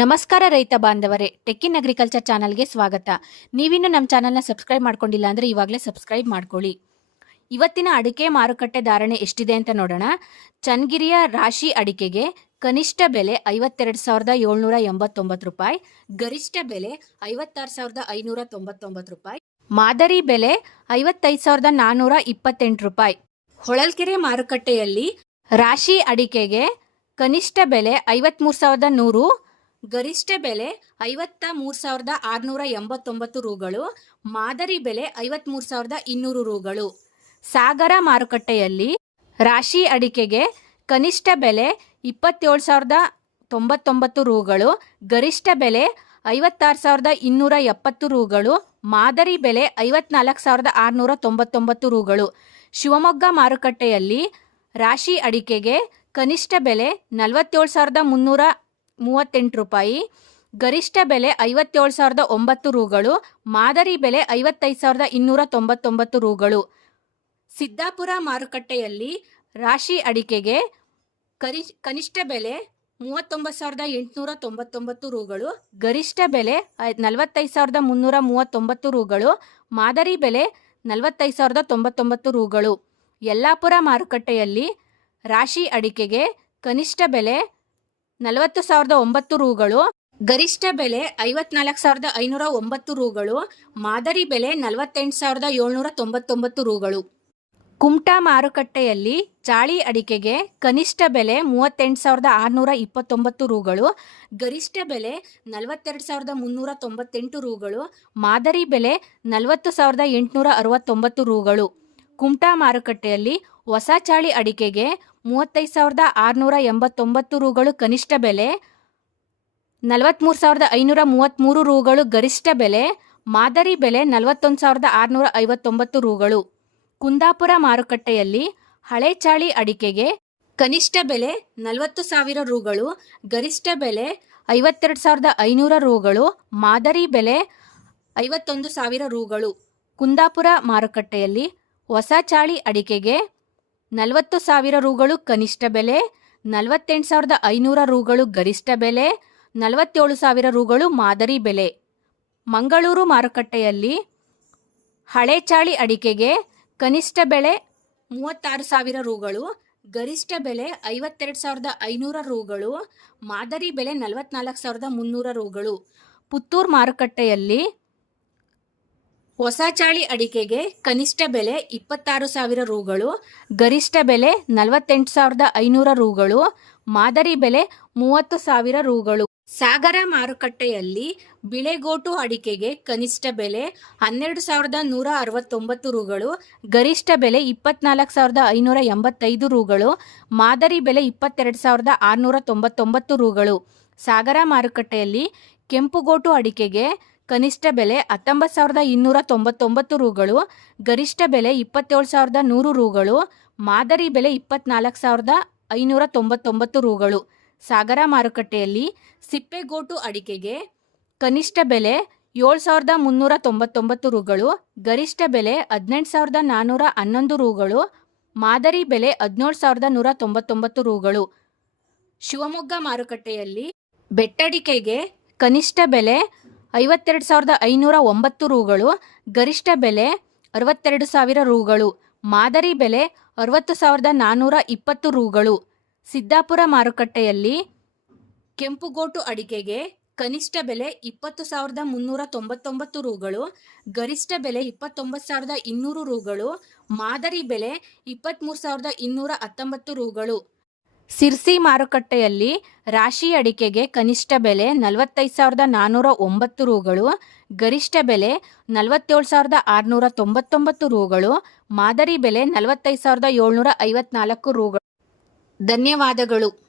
ನಮಸ್ಕಾರ ರೈತ ಬಾಂಧವರೇ ಟೆಕ್ಕಿನ್ ಅಗ್ರಿಕಲ್ಚರ್ ಚಾನಲ್ಗೆ ಸ್ವಾಗತ. ನೀವಿನ್ನು ನಮ್ಮ ಚಾನಲ್ನ ಸಬ್ಸ್ಕ್ರೈಬ್ ಮಾಡ್ಕೊಂಡಿಲ್ಲ ಅಂದರೆ ಇವಾಗಲೇ ಸಬ್ಸ್ಕ್ರೈಬ್ ಮಾಡ್ಕೊಳ್ಳಿ. ಇವತ್ತಿನ ಅಡಿಕೆ ಮಾರುಕಟ್ಟೆ ಧಾರಣೆ ಎಷ್ಟಿದೆ ಅಂತ ನೋಡೋಣ. ಚನ್ನಗಿರಿಯ ರಾಶಿ ಅಡಿಕೆಗೆ ಕನಿಷ್ಠ ಬೆಲೆ ಐವತ್ತೆರಡು ಸಾವಿರದ ಏಳ್ನೂರ ಎಂಬತ್ತೊಂಬತ್ತು ರೂಪಾಯಿ, ಗರಿಷ್ಠ ಬೆಲೆ ಐವತ್ತಾರು ಸಾವಿರದ ಐನೂರ ತೊಂಬತ್ತೊಂಬತ್ತು ರೂಪಾಯಿ, ಮಾದರಿ ಬೆಲೆ ಐವತ್ತೈದು ಸಾವಿರದ ನಾನ್ನೂರ ಇಪ್ಪತ್ತೆಂಟು ರೂಪಾಯಿ. ಹೊಳಲ್ಕೆರೆ ಮಾರುಕಟ್ಟೆಯಲ್ಲಿ ರಾಶಿ ಅಡಿಕೆಗೆ ಕನಿಷ್ಠ ಬೆಲೆ ಐವತ್ತ್ಮೂರು ಸಾವಿರದ ನೂರು ಗರಿಷ್ಠ ಬೆಲೆ ಐವತ್ತ ಮೂರು ಸಾವಿರದ ಆರುನೂರ ಎಂಬತ್ತೊಂಬತ್ತು ರೂಗಳು, ಮಾದರಿ ಬೆಲೆ ಐವತ್ಮೂರು ಸಾವಿರದ ಇನ್ನೂರು ರೂಗಳು. ಸಾಗರ ಮಾರುಕಟ್ಟೆಯಲ್ಲಿ ರಾಶಿ ಅಡಿಕೆಗೆ ಕನಿಷ್ಠ ಬೆಲೆ ಇಪ್ಪತ್ತೇಳು ಸಾವಿರದ ತೊಂಬತ್ತೊಂಬತ್ತು ರೂಗಳು, ಗರಿಷ್ಠ ಬೆಲೆ ಐವತ್ತಾರು ಸಾವಿರದ ಇನ್ನೂರ ಎಪ್ಪತ್ತು ರೂಗಳು, ಮಾದರಿ ಬೆಲೆ ಐವತ್ನಾಲ್ಕು ಸಾವಿರದ ಆರುನೂರ ತೊಂಬತ್ತೊಂಬತ್ತು ರೂಗಳು. ಶಿವಮೊಗ್ಗ ಮಾರುಕಟ್ಟೆಯಲ್ಲಿ ರಾಶಿ ಅಡಿಕೆಗೆ ಕನಿಷ್ಠ ಬೆಲೆ ನಲವತ್ತೇಳು ಸಾವಿರದ ಮುನ್ನೂರ ಮೂವತ್ತೆಂಟು ರೂಪಾಯಿ. ಗರಿಷ್ಠ ಬೆಲೆ ಐವತ್ತೇಳು ಸಾವಿರದ ಒಂಬತ್ತು ರೂಗಳು, ಮಾದರಿ ಬೆಲೆ ಐವತ್ತೈದು ಸಾವಿರದ ಇನ್ನೂರ ತೊಂಬತ್ತೊಂಬತ್ತು ರೂಗಳು. ಸಿದ್ದಾಪುರ ಮಾರುಕಟ್ಟೆಯಲ್ಲಿ ರಾಶಿ ಅಡಿಕೆಗೆ ಕರಿ, ಕನಿಷ್ಠ ಬೆಲೆ ಮೂವತ್ತೊಂಬತ್ತು ಸಾವಿರದ ಎಂಟುನೂರ ತೊಂಬತ್ತೊಂಬತ್ತು ರೂಗಳು, ಗರಿಷ್ಠ ಬೆಲೆ ನಲವತ್ತೈದು ಸಾವಿರದ ಮುನ್ನೂರ ಮೂವತ್ತೊಂಬತ್ತು ರೂಗಳು, ಮಾದರಿ ಬೆಲೆ ನಲವತ್ತೈದು ಸಾವಿರದ ತೊಂಬತ್ತೊಂಬತ್ತು ರೂಗಳು. ಯಲ್ಲಾಪುರ ಮಾರುಕಟ್ಟೆಯಲ್ಲಿ ರಾಶಿ ಅಡಿಕೆಗೆ ಕನಿಷ್ಠ ಬೆಲೆ ನಲವತ್ತು ಸಾವಿರದ ಒಂಬತ್ತು ರೂಗಳು, ಗರಿಷ್ಠ ಬೆಲೆ ಐವತ್ನಾಲ್ಕು ಸಾವಿರದ ಐನೂರ ಒಂಬತ್ತು ರೂಗಳು, ಮಾದರಿ ಬೆಲೆ ನಲವತ್ತೆಂಟು ಸಾವಿರದ ಏಳ್ನೂರ ತೊಂಬತ್ತೊಂಬತ್ತು ರೂಗಳು. ಕುಮಟಾ ಮಾರುಕಟ್ಟೆಯಲ್ಲಿ ಚಾಳಿ ಅಡಿಕೆಗೆ ಕನಿಷ್ಠ ಬೆಲೆ ಮೂವತ್ತೆಂಟು ಸಾವಿರದ ಆರುನೂರ ಇಪ್ಪತ್ತೊಂಬತ್ತು ರೂಗಳು, ಗರಿಷ್ಠ ಬೆಲೆ ನಲವತ್ತೆರಡು ಸಾವಿರದ ಮುನ್ನೂರ ತೊಂಬತ್ತೆಂಟು ರೂಗಳು, ಮಾದರಿ ಬೆಲೆ ನಲವತ್ತು ಸಾವಿರದ ಎಂಟುನೂರ ಅರವತ್ತೊಂಬತ್ತು ರೂಗಳು. ಕುಮಟಾ ಮಾರುಕಟ್ಟೆಯಲ್ಲಿ ಹೊಸ ಚಾಳಿ ಅಡಿಕೆಗೆ ಮೂವತ್ತೈದು ಸಾವಿರದ ಆರುನೂರ ಎಂಬತ್ತೊಂಬತ್ತು ರೂಗಳು ಕನಿಷ್ಠ ಬೆಲೆ ನಲವತ್ತ್ಮೂರು ಸಾವಿರದ ಐನೂರ ಮೂವತ್ತ್ಮೂರು ರೂಗಳು ಗರಿಷ್ಠ ಬೆಲೆ, ಮಾದರಿ ಬೆಲೆ ನಲವತ್ತೊಂದು ಸಾವಿರದ ಆರುನೂರ ಐವತ್ತೊಂಬತ್ತು ರೂಗಳು. ಕುಂದಾಪುರ ಮಾರುಕಟ್ಟೆಯಲ್ಲಿ ಹಳೆ ಚಾಳಿ ಅಡಿಕೆಗೆ ಕನಿಷ್ಠ ಬೆಲೆ ನಲವತ್ತು ಸಾವಿರ ರೂಗಳು, ಗರಿಷ್ಠ ಬೆಲೆ ಐವತ್ತೆರಡು ಸಾವಿರದ ಐನೂರ ರೂಗಳು, ಮಾದರಿ ಬೆಲೆ ಐವತ್ತೊಂದು ಸಾವಿರ ರೂಗಳು. ಕುಂದಾಪುರ ಮಾರುಕಟ್ಟೆಯಲ್ಲಿ ಹೊಸ ಚಾಳಿ ಅಡಿಕೆಗೆ ನಲವತ್ತು ಸಾವಿರ ರೂಗಳು ಕನಿಷ್ಠ ಬೆಲೆ, ನಲವತ್ತೆಂಟು ಸಾವಿರದ ಐನೂರ ರೂಗಳು ಗರಿಷ್ಠ ಬೆಲೆ, ನಲವತ್ತೇಳು ಸಾವಿರ ರೂಗಳು ಮಾದರಿ ಬೆಲೆ. ಮಂಗಳೂರು ಮಾರುಕಟ್ಟೆಯಲ್ಲಿ ಹಳೆ ಚಾಳಿ ಅಡಿಕೆಗೆ ಕನಿಷ್ಠ ಬೆಲೆ ಮೂವತ್ತಾರು ಸಾವಿರ ರೂಗಳು, ಗರಿಷ್ಠ ಬೆಲೆ ಐವತ್ತೆರಡು ಸಾವಿರದ ಐನೂರ ರೂಗಳು, ಮಾದರಿ ಬೆಲೆ ನಲವತ್ನಾಲ್ಕು ಸಾವಿರದ ಮುನ್ನೂರ ರೂಗಳು. ಪುತ್ತೂರು ಮಾರುಕಟ್ಟೆಯಲ್ಲಿ ಹೊಸ ಚಾಳಿ ಅಡಿಕೆಗೆ ಕನಿಷ್ಠ ಬೆಲೆ ಇಪ್ಪತ್ತಾರು ಸಾವಿರ ರೂಗಳು, ಗರಿಷ್ಠ ಬೆಲೆ ನಲವತ್ತೆಂಟು ಸಾವಿರದ ಐನೂರ ರೂಗಳು, ಮಾದರಿ ಬೆಲೆ ಮೂವತ್ತು ಸಾವಿರ ರೂಗಳು. ಸಾಗರ ಮಾರುಕಟ್ಟೆಯಲ್ಲಿ ಬಿಳೆಗೋಟು ಅಡಿಕೆಗೆ ಕನಿಷ್ಠ ಬೆಲೆ ಹನ್ನೆರಡು ಸಾವಿರದ ನೂರ ಅರವತ್ತೊಂಬತ್ತು ರೂಗಳು, ಗರಿಷ್ಠ ಬೆಲೆ ಇಪ್ಪತ್ನಾಲ್ಕು ಸಾವಿರದ ಐನೂರ ಎಂಬತ್ತೈದು ರೂಗಳು, ಮಾದರಿ ಬೆಲೆ ಇಪ್ಪತ್ತೆರಡು ಸಾವಿರದ ಆರುನೂರ ತೊಂಬತ್ತೊಂಬತ್ತು ರೂಗಳು. ಸಾಗರ ಮಾರುಕಟ್ಟೆಯಲ್ಲಿ ಕೆಂಪುಗೋಟು ಅಡಿಕೆಗೆ ಕನಿಷ್ಠ ಬೆಲೆ ಹತ್ತೊಂಬತ್ತು ಸಾವಿರದ ಇನ್ನೂರ ತೊಂಬತ್ತೊಂಬತ್ತು ರೂಗಳು, ಗರಿಷ್ಠ ಬೆಲೆ ಇಪ್ಪತ್ತೇಳು ಸಾವಿರದ ನೂರು ರೂಗಳು, ಮಾದರಿ ಬೆಲೆ ಇಪ್ಪತ್ನಾಲ್ಕು ಸಾವಿರದ ಐನೂರ ತೊಂಬತ್ತೊಂಬತ್ತು ರೂಗಳು. ಸಾಗರ ಮಾರುಕಟ್ಟೆಯಲ್ಲಿ ಸಿಪ್ಪೆಗೋಟು ಅಡಿಕೆಗೆ ಕನಿಷ್ಠ ಬೆಲೆ ಏಳು ಸಾವಿರದ ಮುನ್ನೂರ ತೊಂಬತ್ತೊಂಬತ್ತು ರೂಗಳು, ಗರಿಷ್ಠ ಬೆಲೆ ಹದಿನೆಂಟು ಸಾವಿರದ ನಾನ್ನೂರ ಹನ್ನೊಂದು ರೂಗಳು, ಮಾದರಿ ಬೆಲೆ ಹದಿನೇಳು ಸಾವಿರದ ನೂರ ತೊಂಬತ್ತೊಂಬತ್ತು ರೂಗಳು. ಶಿವಮೊಗ್ಗ ಮಾರುಕಟ್ಟೆಯಲ್ಲಿ ಬೆಟ್ಟಡಿಕೆಗೆ ಕನಿಷ್ಠ ಬೆಲೆ ಐವತ್ತೆರಡು ಸಾವಿರದ ಐನೂರ ಒಂಬತ್ತು ರೂಗಳು, ಗರಿಷ್ಠ ಬೆಲೆ ಅರವತ್ತೆರಡು ಸಾವಿರ ರೂಗಳು, ಮಾದರಿ ಬೆಲೆ ಅರವತ್ತು ಸಾವಿರದ ನಾನ್ನೂರ ಇಪ್ಪತ್ತು ರೂಗಳು. ಸಿದ್ದಾಪುರ ಮಾರುಕಟ್ಟೆಯಲ್ಲಿ ಕೆಂಪುಗೋಟು ಅಡಿಕೆಗೆ ಕನಿಷ್ಠ ಬೆಲೆ ಇಪ್ಪತ್ತು ಸಾವಿರದ ಮುನ್ನೂರ ತೊಂಬತ್ತೊಂಬತ್ತು ರೂಗಳು, ಗರಿಷ್ಠ ಬೆಲೆ ಇಪ್ಪತ್ತೊಂಬತ್ತು ಸಾವಿರದ ಇನ್ನೂರು ರೂಗಳು, ಮಾದರಿ ಬೆಲೆ ಇಪ್ಪತ್ತ್ಮೂರು ಸಾವಿರದ ಇನ್ನೂರ ಹತ್ತೊಂಬತ್ತು ರೂಗಳು. ಸಿರ್ಸಿ ಮಾರುಕಟ್ಟೆಯಲ್ಲಿ ರಾಶಿ ಅಡಿಕೆಗೆ ಕನಿಷ್ಠ ಬೆಲೆ ನಲವತ್ತೈದು ಸಾವಿರದ ನಾನ್ನೂರ ಒಂಬತ್ತು ರೂಗಳು, ಗರಿಷ್ಠ ಬೆಲೆ ನಲವತ್ತೇಳು ಸಾವಿರದ ಆರುನೂರ ತೊಂಬತ್ತೊಂಬತ್ತು ರೂಗಳು, ಮಾದರಿ ಬೆಲೆ ನಲವತ್ತೈದು ಸಾವಿರದ ಏಳ್ನೂರ ಐವತ್ನಾಲ್ಕು ರೂಗಳು. ಧನ್ಯವಾದಗಳು.